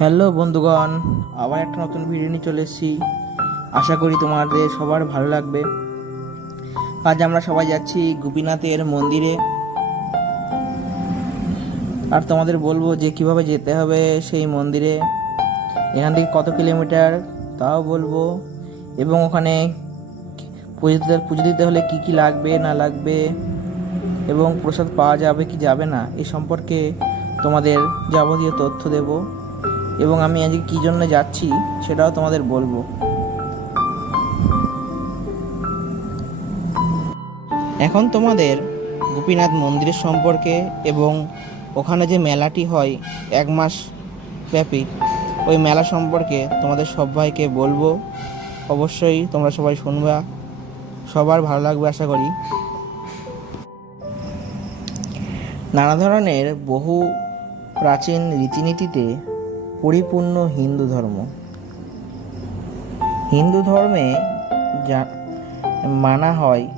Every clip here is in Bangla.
হ্যালো বন্ধুগণ, আবার একটা নতুন ভিডিও নিয়ে চলে এসেছি। আশা করি তোমাদের সবার ভালো লাগবে। আজ আমরা সবাই যাচ্ছি গোপীনাথের মন্দিরে। আর তোমাদের বলব যে কীভাবে যেতে হবে সেই মন্দিরে। এখান থেকে কত কিলোমিটার, তাও বলব। এবং ওখানে পুজো পুজো দিতে হলে কি কি লাগবে, না লাগবে, এবং প্রসাদ পাওয়া যাবে কি যাবে না, এ সম্পর্কে তোমাদের যাবতীয় তথ্য দেব। এবং আমি আজকে কী জন্য যাচ্ছি সেটাও তোমাদের বলব। এখন তোমাদের গোপীনাথ মন্দিরের সম্পর্কে এবং ওখানে যে মেলাটি হয় এক মাস ব্যাপী, ওই মেলা সম্পর্কে তোমাদের সবাইকে বলব। অবশ্যই তোমরা সবাই শুনবা। সবার ভালো লাগবে আশা করি। নানা ধরনের বহু প্রাচীন রীতিনীতিতে পরিপূর্ণ হিন্দু ধর্ম। হিন্দু ধর্মে যা মানা হয়,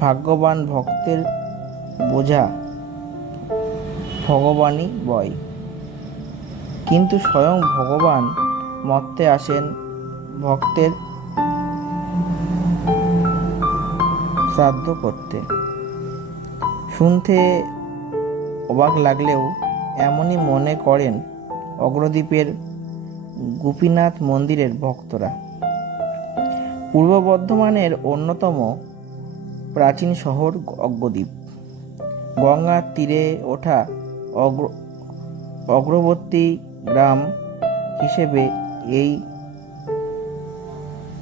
ভাগ্যবান ভক্তের বোঝা ভগবানই বয়। কিন্তু স্বয়ং ভগবান মর্তে আসেন ভক্তের শ্রাদ্ধ করতে। শুনতে অবাক লাগলেও এমনই মনে করেন অগ্রদ্বীপের গোপীনাথ মন্দিরের ভক্তরা। পূর্ব বর্ধমানের অন্যতম প্রাচীন শহর অগ্রদ্বীপ। গঙ্গার তীরে ওঠা অগ্র অগ্রবর্তী গ্রাম হিসেবে এই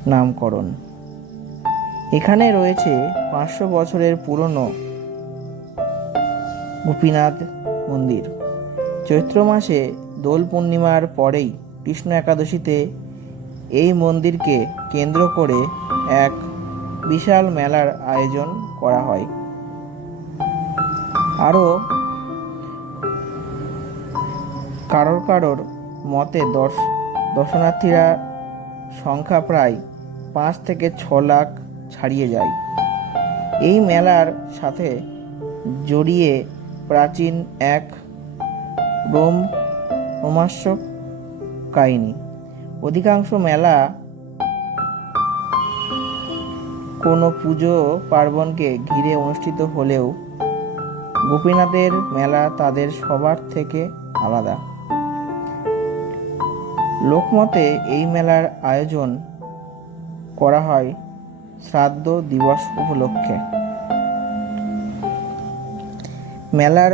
নামকরণ। এখানে রয়েছে পাঁচশো বছরের পুরনো গোপীনাথ মন্দির। চৈত্র মাসে দোল পূর্ণিমার পরেই কৃষ্ণ একাদশীতে এই মন্দিরকে কেন্দ্র করে এক বিশাল মেলার আয়োজন করা হয়। আরও কারোর কারোর মতে দর্শ, দর্শনার্থীরা সংখ্যা প্রায় পাঁচ থেকে ছ লাখ ছাড়িয়ে যায়। এই মেলার সাথে জড়িয়ে প্রাচীন এক রোম রোমাস্যক কাহিনী। অধিকাংশ মেলা কোনো পুজো পার্বণকে ঘিরে অনুষ্ঠিত হলেও গোপীনাথের মেলা তাদের সবার থেকে আলাদা। লোকমতে এই মেলার আয়োজন করা হয় শ্রাদ্ধ দিবস উপলক্ষে। মেলার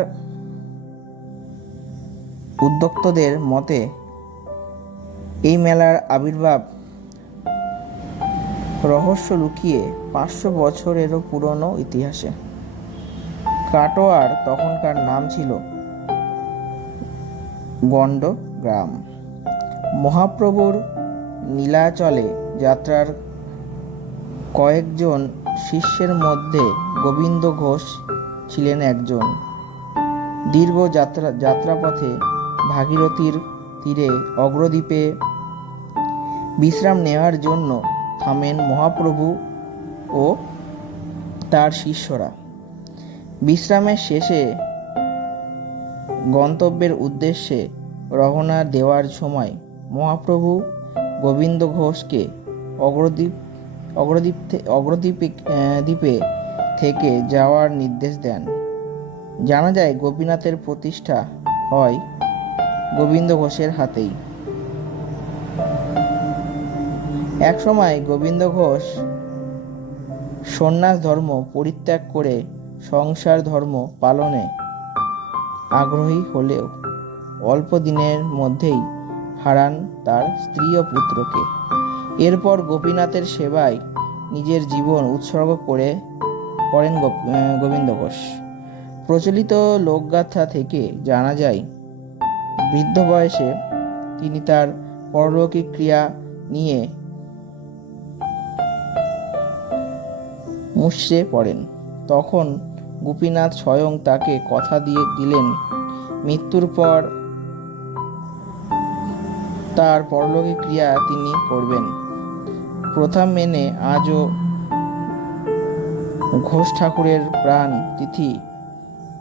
উদ্যোক্তদের মতে, এই মেলার আবির্ভাব রহস্য লুকিয়ে পাঁচশো বছরেরও পুরনো ইতিহাসে। কাটোয়ার তখনকার নাম ছিল গণ্ড গ্রাম মহাপ্রভুর নীলাচলে যাত্রার কয়েকজন শিষ্যের মধ্যে গোবিন্দ ঘোষ ছিলেন একজন। দীর্ঘ যাত্রা, যাত্রাপথে ভাগীরথীর তীরে অগ্রদ্বীপে বিশ্রাম নেওয়ার জন্য থামেন মহাপ্রভু ও তার শিষ্যরা। বিশ্রামের শেষে গন্তব্যের উদ্দেশ্যে রওনা দেওয়ার সময় মহাপ্রভু গোবিন্দ ঘোষকে অগ্রদ্বীপ অগ্রদ্বীপ অগ্রদ্বীপে দ্বীপে থেকে যাওয়ার নির্দেশ দেন। জানা যায় গোপীনাথের প্রতিষ্ঠা হয় গোবিন্দ ঘোষের হাতেই। একসময় গোবিন্দ ঘোষ সন্ন্যাস ধর্ম পরিত্যাগ করে সংসার ধর্ম পালনে আগ্রহী হলেও অল্প দিনের মধ্যেই হারান তার স্ত্রী ও পুত্রকে। এরপর গোপীনাথের সেবায় নিজের জীবন উৎসর্গ করে করেন গোবিন্দ ঘোষ। প্রচলিত লোকগাথা থেকে জানা যায় বৃদ্ধ বয়সে তিনি তার পরলৌকিক ক্রিয়া নিয়ে মুষড়ে পড়েন। তখন গোপীনাথ স্বয়ং তাকে কথা দিয়ে দিলেন, মৃত্যুর পর তার পরলৌকিক ক্রিয়া তিনি করবেন। প্রথা মেনে আজও ঘোষ ঠাকুরের প্রাণ তিথি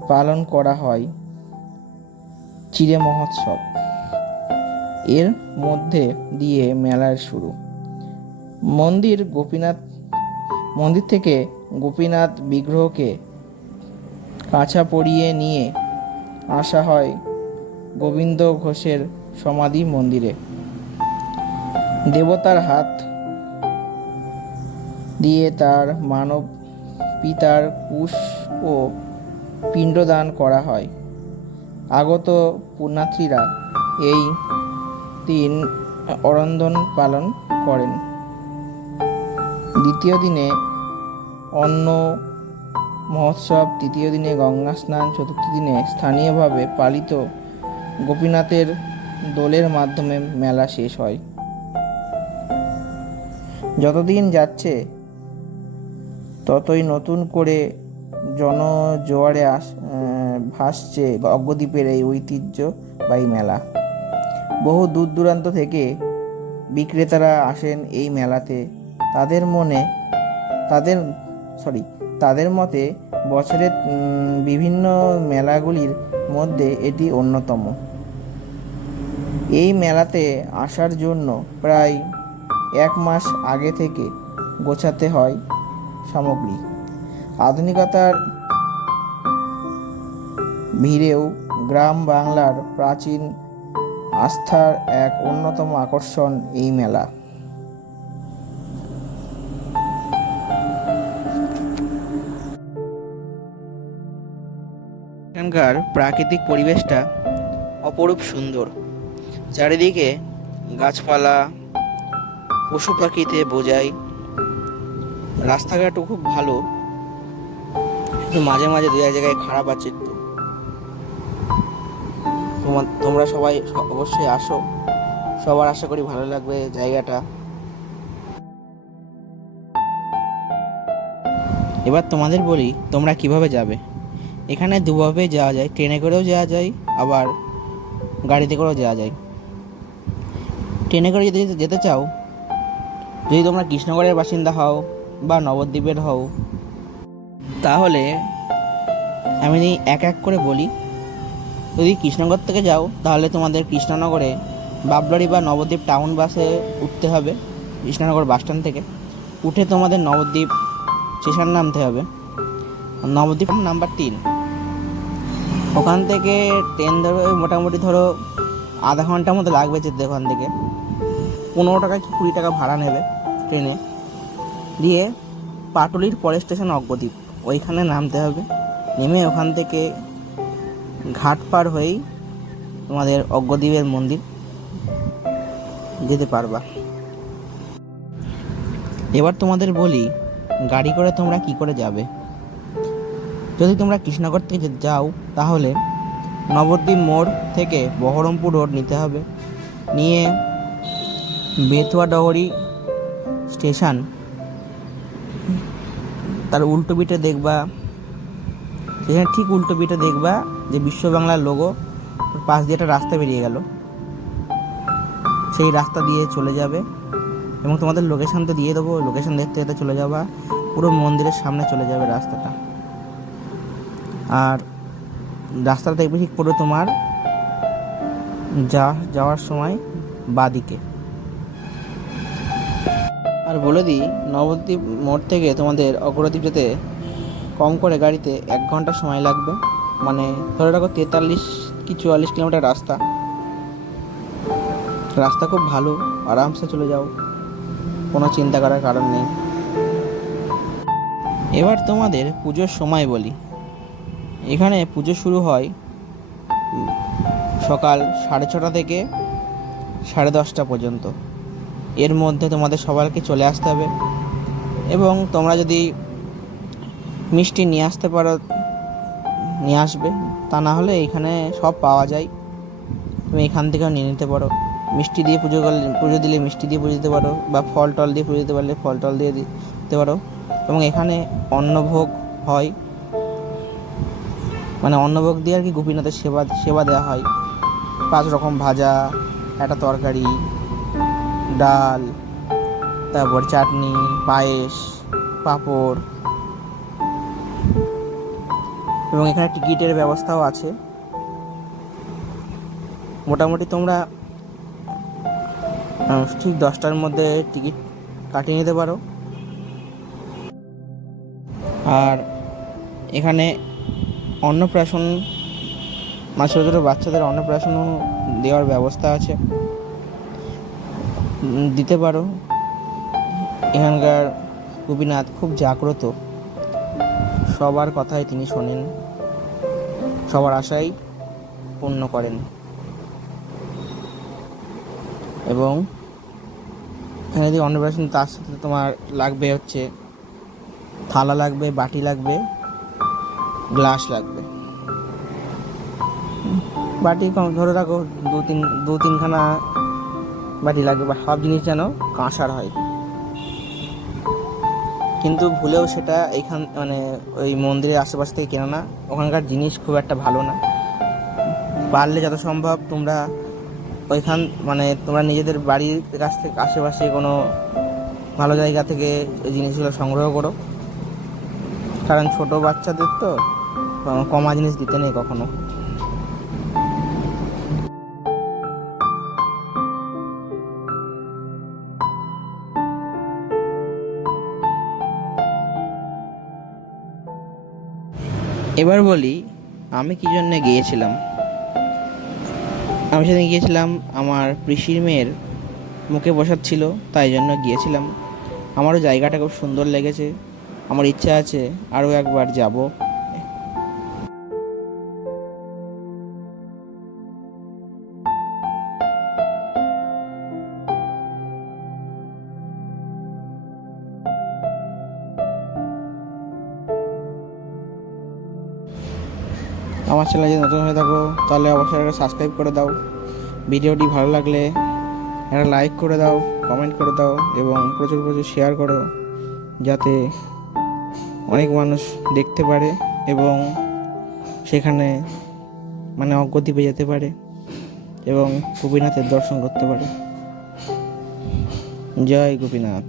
পালন করা হয়। চিরে মহোৎসব। এর মধ্যে দিয়ে মেলার শুরু। মন্দির গোপীনাথ, মন্দির থেকে গোপীনাথ বিগ্রহকে কাঁচা পরিয়ে নিয়ে আসা হয় গোবিন্দ ঘোষের সমাধি মন্দিরে। দেবতার হাত দিয়ে তার মানব পিতার কুশ ও পিণ্ডদান করা হয়। আগত পুণ্যার্থীরা এই দিন অরন্দন পালন করেন। দ্বিতীয় দিনে অন্ন মহোৎসব, তৃতীয় দিনে গঙ্গা স্নান, চতুর্থ দিনে স্থানীয়ভাবে পালিত গোপীনাথের দোলের মাধ্যমে মেলা শেষ হয়। যতদিন যাচ্ছে, ততই নতুন করে জনজোয়ারে আস ভাসছে অগ্রদ্বীপের এই ঐতিহ্যবাহী মেলা। বহু দূর দূরান্ত থেকে বিক্রেতারা আসেন এই মেলাতে। তাদের মনে, তাদের সরি তাদের মতে বছরের বিভিন্ন মেলাগুলির মধ্যে এটি অন্যতম। এই মেলাতে আসার জন্য প্রায় এক মাস আগে থেকে গোছাতে হয় সামগ্রী। আধুনিকতার ভিড়েও গ্রাম বাংলার প্রাচীন আস্থার এক অন্যতম আকর্ষণ এই মেলা। এখানকার প্রাকৃতিক পরিবেশটা অপরূপ সুন্দর। চারিদিকে গাছপালা, পশু পাখিতে বোঝাই। রাস্তাঘাটও খুব ভালো। কিন্তু মাঝে মাঝে দু এক জায়গায় খারাপ আছে একটু তোমার সবাই অবশ্যই আসো। সবার আশা করি ভালো লাগবে জায়গাটা। এবার তোমাদের বলি, তোমরা কীভাবে যাবে? এখানে দুভাবে যাওয়া যায়, ট্রেনে করেও যাওয়া যায়, আবার গাড়িতে করেও যাওয়া যায়। ট্রেনে করে যদি যেতে চাও, যদি তোমরা কৃষ্ণগড়ের বাসিন্দা হও বা নবদ্বীপের হও, তাহলে আমি এক এক করে বলি। যদি কৃষ্ণনগর থেকে যাও, তাহলে তোমাদের কৃষ্ণনগরে বাবলারি বা নবদ্বীপ টাউন বাসে উঠতে হবে, কৃষ্ণনগর বাস স্ট্যান্ড থেকে। উঠে তোমাদের নবদ্বীপ স্টেশন নামতে হবে। নবদ্বীপ নাম্বার তিন। ওখান থেকে ট্রেন ধরো মোটামুটি ধরো আধা ঘণ্টার মতো লাগবে যেতে ওখান থেকে। পনেরো টাকা কি কুড়ি টাকা ভাড়া নেবে ট্রেনে দিয়ে পাটুলির পরের স্টেশন অগ্রদ্বীপ, ওইখানে নামতে হবে। নেমে ওখান থেকে ঘাট পার হয়েই তোমাদের অজ্ঞদ্বীপের মন্দির যেতে পারবা। এবার তোমাদের বলি, গাড়ি করে তোমরা কি করে যাবে? যদি তোমরা কৃষ্ণনগর থেকে যাও, তাহলে নবদ্বীপ মোড় থেকে বহরমপুর রোড নিতে হবে। নিয়ে বেতুয়া ডহরি স্টেশন, তার উল্টো পিঠে দেখবা, সেখানে ঠিক উল্টো পিঠে দেখবা যে বিশ্ব বাংলার লোগো পাশ দিয়ে একটা রাস্তা বেরিয়ে গেল। সেই রাস্তা দিয়ে চলে যাবে এবং তোমাদের লোকেশান তো দিয়ে দেবো লোকেশান দেখতে দেখতে চলে যাবা, পুরো মন্দিরের সামনে চলে যাবে রাস্তাটা। আর রাস্তাটা দেখবে ঠিক পুরো তোমার যা, যাওয়ার সময় বাদিকে। আর বলে দিই, নবদ্বীপ মোড় থেকে তোমাদের অগ্রদ্বীপ যেতে কম করে গাড়িতে এক ঘণ্টা সময় লাগবে। মানে ধরে রাখো তেতাল্লিশ কি চুয়াল্লিশ কিলোমিটার রাস্তা। রাস্তা খুব ভালো, আরামসে চলে যাও, কোনো চিন্তা করার কারণ নেই। এবার তোমাদের পুজোর সময় বলি। এখানে পুজো শুরু হয় সকাল সাড়ে ছটা থেকে সাড়ে দশটা পর্যন্ত। এর মধ্যে তোমাদের সবাইকে চলে আসতে হবে। এবং তোমরা যদি মিষ্টি নিয়ে আসতে পারো নিয়ে আসবে। তা না হলে এখানে সব পাওয়া যায়। তুমি এখান থেকেও নিয়ে নিতে পারো। মিষ্টি দিয়ে পুজো করলে, পুজো দিলে মিষ্টি দিয়ে পুজো দিতে পারো বা ফল টল দিয়ে পুজো দিতে পারলে ফল টল দিয়ে দিতে পারো। এবং এখানে অন্নভোগ হয়। মানে অন্নভোগ দিয়ে আর কি গোপীনাথের সেবা সেবা দেওয়া হয়। পাঁচ রকম ভাজা, একটা তরকারি, ডাল, তারপর চাটনি, পায়েস, পাঁপড় এবং এখানে টিকিটের ব্যবস্থাও আছে। মোটামুটি তোমরা ঠিক দশটার মধ্যে টিকিট কাটিয়ে নিতে পারো। আর এখানে অন্নপ্রাশন মানে ছোটো ছোটো বাচ্চাদের অন্নপ্রাশনও দেওয়ার ব্যবস্থা আছে। দিতে পারো। এখানকার গোপীনাথ খুব জাগ্রত। সবার কথাই তিনি শোনেন। সবার আশাই পূর্ণ করেন। এবং এখানে যদি অন্নপ্রাশন তার সাথে তোমার লাগবে হচ্ছে থালা লাগবে, বাটি লাগবে, গ্লাস লাগবে। বাটি ধরে রাখো দু তিন দু তিনখানা বাটি লাগবে, বা সব জিনিস যেন কাঁসার হয়। কিন্তু ভুলেও সেটা এইখান মানে ওই মন্দিরের আশেপাশ থেকে কেনো না। ওখানকার জিনিস খুব একটা ভালো না। পারলে যত সম্ভব তোমরা ওইখান মানে তোমরা নিজেদের বাড়ির কাছ থেকে, আশেপাশে কোনো ভালো জায়গা থেকে ওই জিনিসগুলো সংগ্রহ করো। কারণ ছোট বাচ্চাদের তো, কমা জিনিস দিতে নেই কখনো। এবার বলি, আমি কি জন্য গিয়েছিলাম? আমি সেদিন গিয়েছিলাম, আমার পিসির মেয়ের মুখে বসাচ্ছিল তাই জন্য গিয়েছিলাম। আমারও জায়গাটা খুব সুন্দর লেগেছে। আমার ইচ্ছা আছে আরও একবার যাব। আমার চ্যানেল যদি নতুন হয়ে থাকো, তাহলে অবশ্যই একটা সাবস্ক্রাইব করে দাও। ভিডিওটি ভালো লাগলে একটা লাইক করে দাও কমেন্ট করে দাও এবং প্রচুর প্রচুর শেয়ার করো, যাতে অনেক মানুষ দেখতে পারে এবং সেখানে মানে পেয়ে যেতে পারে এবং গোপীনাথের দর্শন করতে পারে। জয় গোপীনাথ।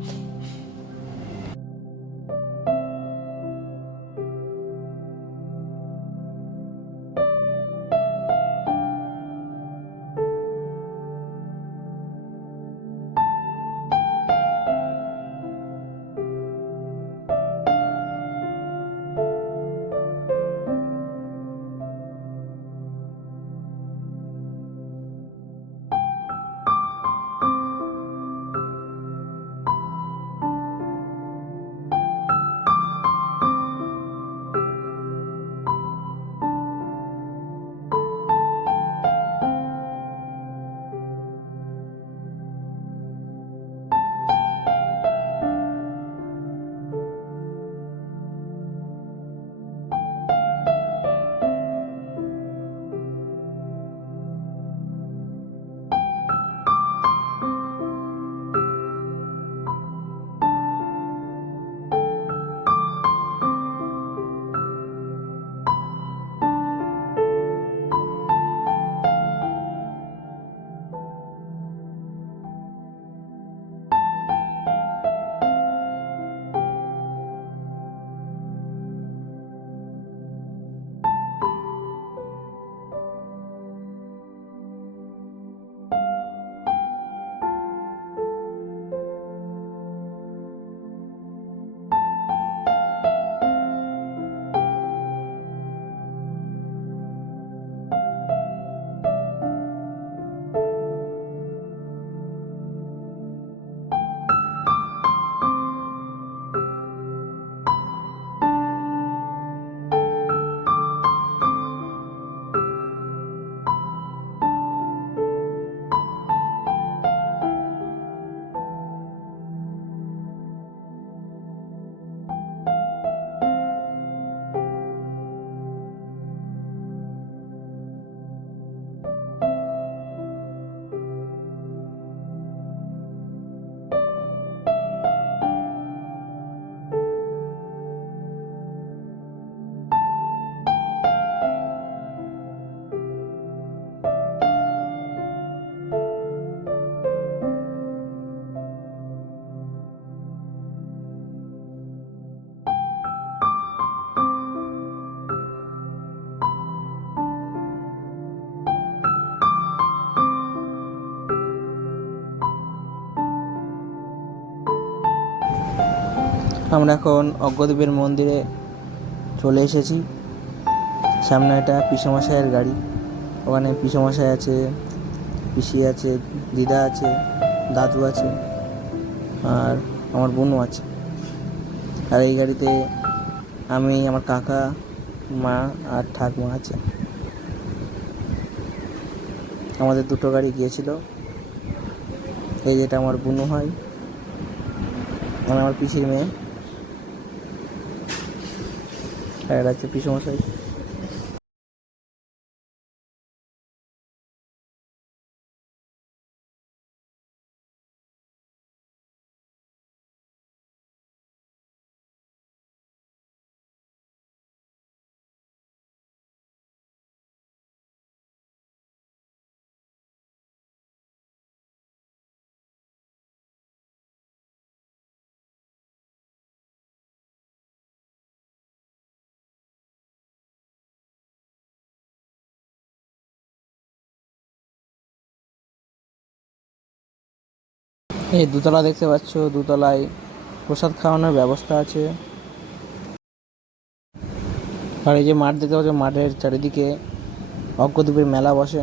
আমরা এখন অজ্ঞদেবের মন্দিরে চলে এসেছি। সামনে একটা পিসমশাইয়ের গাড়ি। ওখানে পিসমশাই আছে, পিসি আছে, দিদা আছে, দাদু আছে, আর আমার বোনও আছে। আর এই গাড়িতে আমি, আমার কাকা, মা আর ঠাকুমা আছে। আমাদের দুটো গাড়ি গিয়েছিল। এই যেটা আমার বুনু হয় মানে আমার পিসির মেয়ে। আর এটা হচ্ছে পিসমশাই এই দুতলা দেখতে পাচ্ছ, দুতলায় প্রসাদ খাওয়ানোর ব্যবস্থা আছে। আর এই যে মাঠ দেখতে পাচ্ছ, মাঠের চারিদিকে অজ্ঞদ্বীপের মেলা বসে।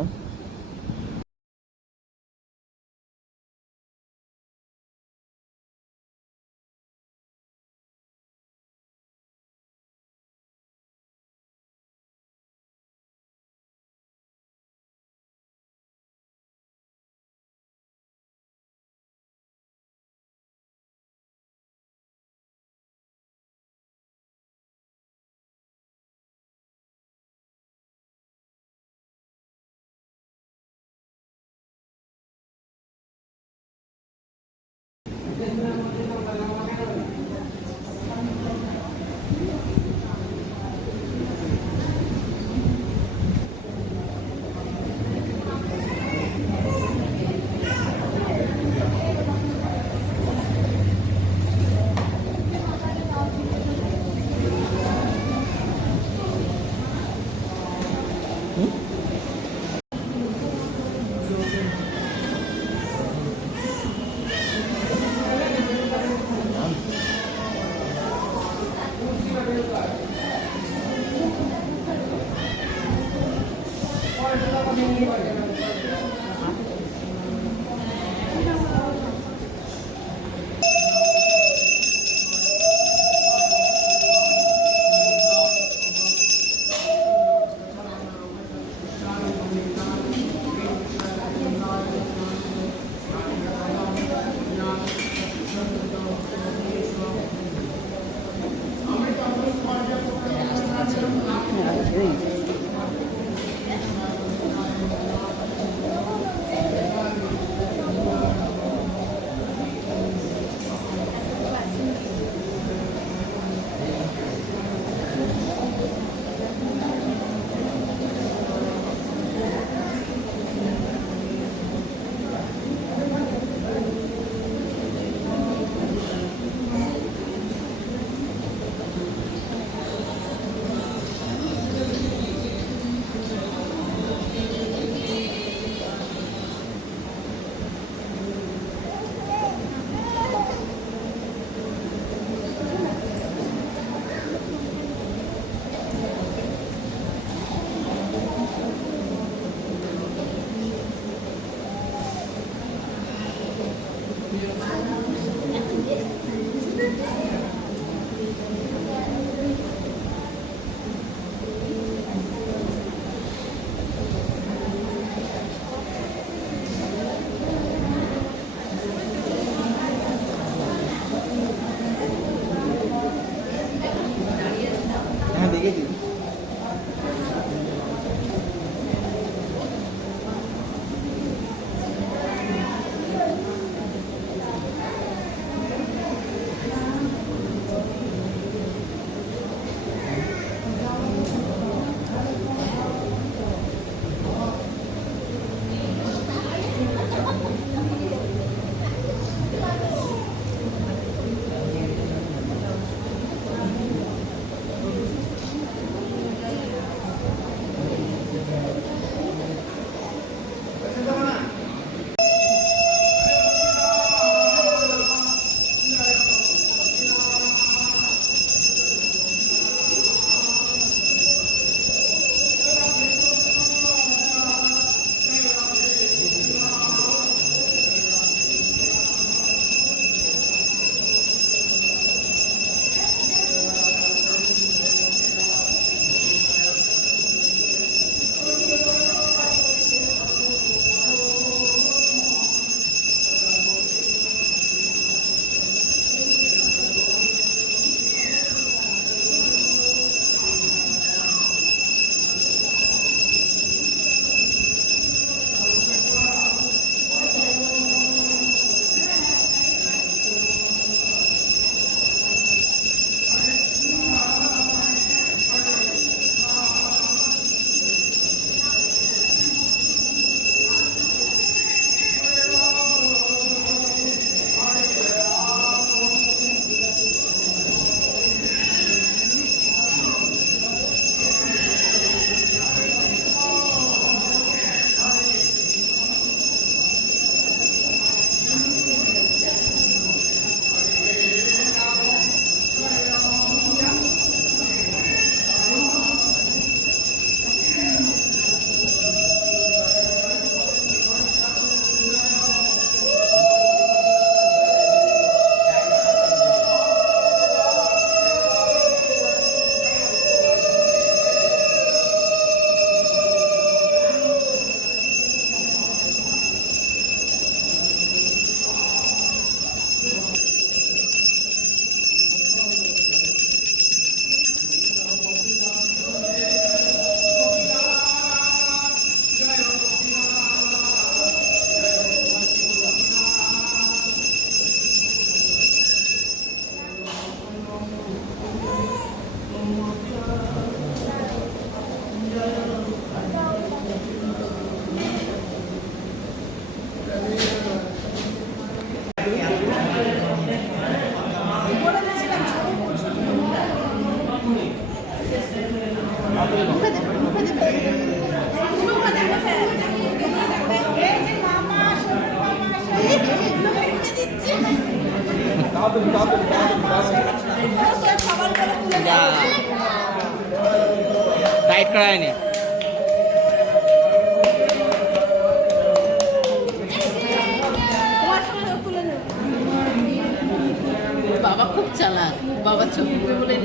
বাবা খুব চালাক বাবা ছবি বলে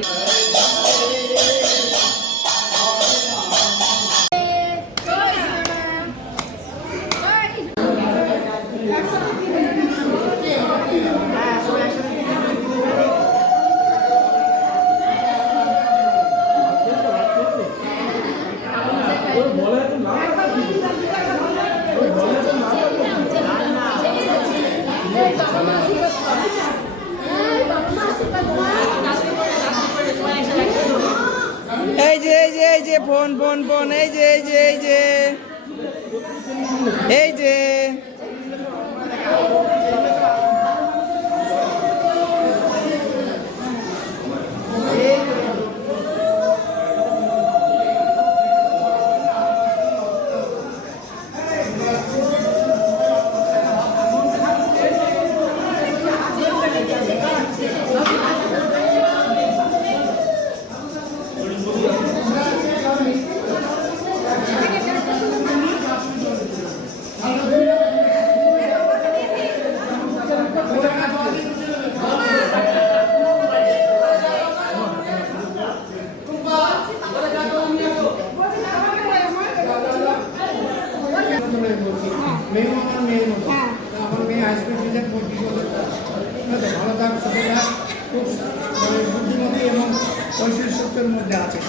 যে ফোন ফোন ফোন এই যে এই যে এই যে এই যে। আছে।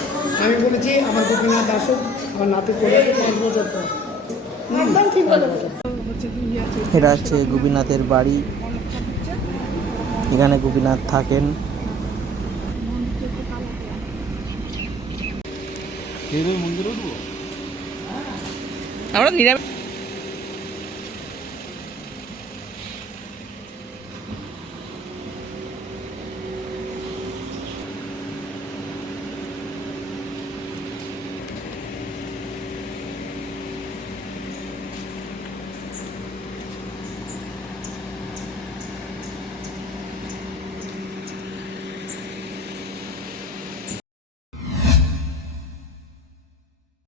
আমি বলেছি আমার গোপীনাথ আসুক আমার নাতি করে পাঁচ বছর পর একদম ঠিক এটা হচ্ছে গোপীনাথের বাড়ি। এখানে গোপীনাথ থাকেন। আমরা নিরামিষ